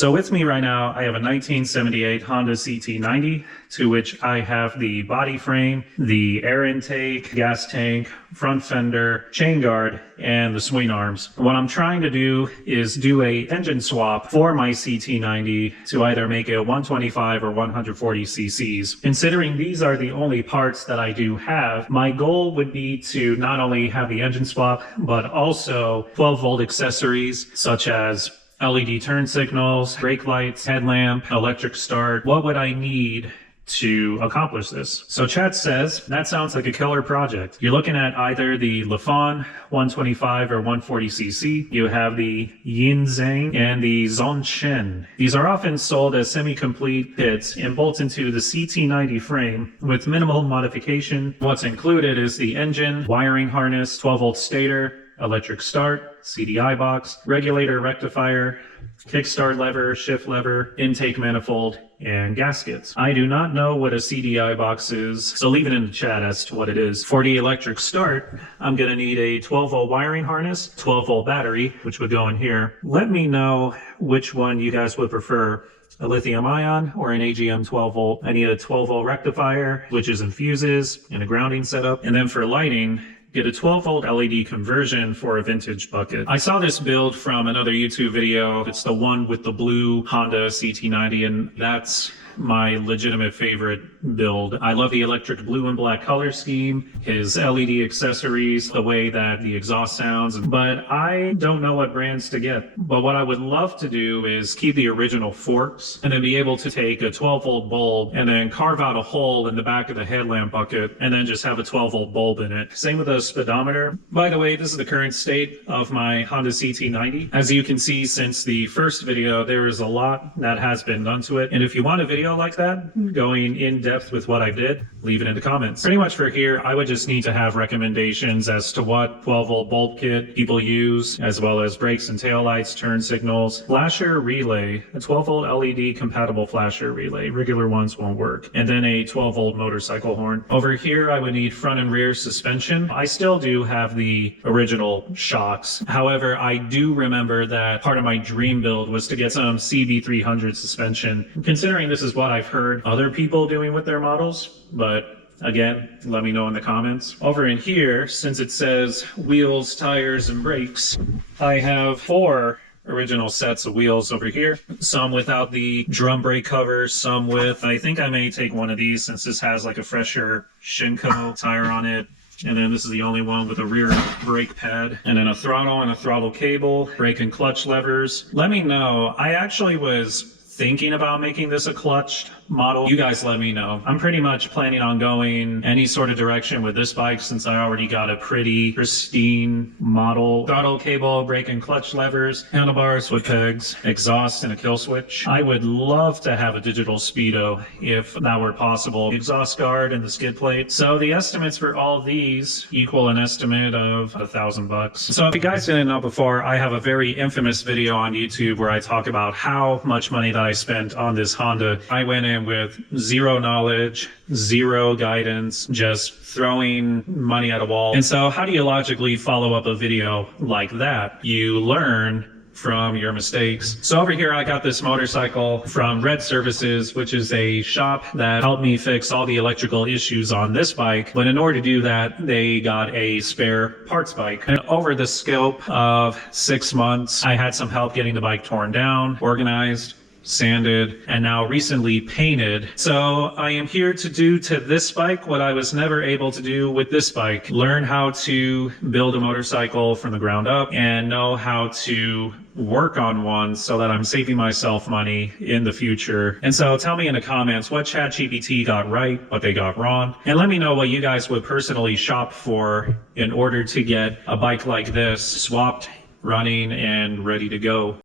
So with me right now, I have a 1978 Honda CT90, to which I have the body frame, the air intake, gas tank, front fender, chain guard, and the swing arms. What I'm trying to do is do a engine swap for my CT90 to either make it 125 or 140 cc's. Considering these are the only parts that I do have, my goal would be to not only have the engine swap, but also 12-volt accessories such as LED turn signals, brake lights, headlamp, electric start. What would I need to accomplish this? So chat says, that sounds like a killer project. You're looking at either the Lifan 125 or 140 cc. You have the Yinzheng and the Zongshen. These are often sold as semi-complete kits and bolt into the CT90 frame with minimal modification. What's included is the engine, wiring harness, 12-volt stator, electric start, CDI box, regulator rectifier, kickstart lever, shift lever, intake manifold, and gaskets. I do not know what a CDI box is, so leave it in the chat as to what it is. For the electric start, I'm going to need a 12-volt wiring harness, 12-volt battery, which would go in here. Let me know which one you guys would prefer, a lithium ion or an AGM 12-volt. I need a 12-volt rectifier, which is in fuses, and a grounding setup. And then for lighting, get a 12-volt LED conversion for a vintage bucket. I saw this build from another YouTube video. It's the one with the blue Honda CT90, and that's my legitimate favorite build. I love the electric blue and black color scheme, his LED accessories, the way that the exhaust sounds, but I don't know what brands to get. But what I would love to do is keep the original forks and then be able to take a 12-volt bulb and then carve out a hole in the back of the headlamp bucket and then just have a 12-volt bulb in it. Same with the speedometer. By the way, this is the current state of my Honda CT90. As you can see, since the first video, there is a lot that has been done to it. And if you want a video like that, going in depth with what I did, leave it in the comments. Pretty much for here, I would just need to have recommendations as to what 12-volt bulb kit people use, as well as brakes and taillights, turn signals, flasher relay, a 12-volt LED compatible flasher relay. Regular ones won't work. And then a 12-volt motorcycle horn. Over here, I would need front and rear suspension. I still do have the original shocks. However, I do remember that part of my dream build was to get some CB300 suspension. Considering this is what I've heard other people doing with their models, but again, let me know in the comments. Over in here, since it says wheels, tires, and brakes, I have 4 original sets of wheels over here. Some without the drum brake covers, some with. I think I may take one of these since this has like a fresher Shinko tire on it. And then this is the only one with a rear brake pad, and then a throttle and a throttle cable, brake and clutch levers. Let me know. I actually was thinking about making this a clutched model. You guys let me know. I'm pretty much planning on going any sort of direction with this bike since I already got a pretty pristine model. Throttle cable, brake and clutch levers, handlebars, foot pegs, exhaust, and a kill switch. I would love to have a digital speedo if that were possible. Exhaust guard and the skid plate. So the estimates for all these equal an estimate of $1,000. So if you guys didn't know before, I have a very infamous video on YouTube where I talk about how much money that I spent on this Honda. I went in with zero knowledge, zero guidance, just throwing money at a wall. And so how do you logically follow up a video like that? You learn from your mistakes. So over here, I got this motorcycle from Red Services, which is a shop that helped me fix all the electrical issues on this bike. But in order to do that, they got a spare parts bike. And over the scope of 6 months, I had some help getting the bike torn down, organized, sanded, and now recently painted. So I am here to do to this bike what I was never able to do with this bike. Learn how to build a motorcycle from the ground up and know how to work on one so that I'm saving myself money in the future. And so tell me in the comments what ChatGPT got right, what they got wrong, and let me know what you guys would personally shop for in order to get a bike like this swapped, running, and ready to go.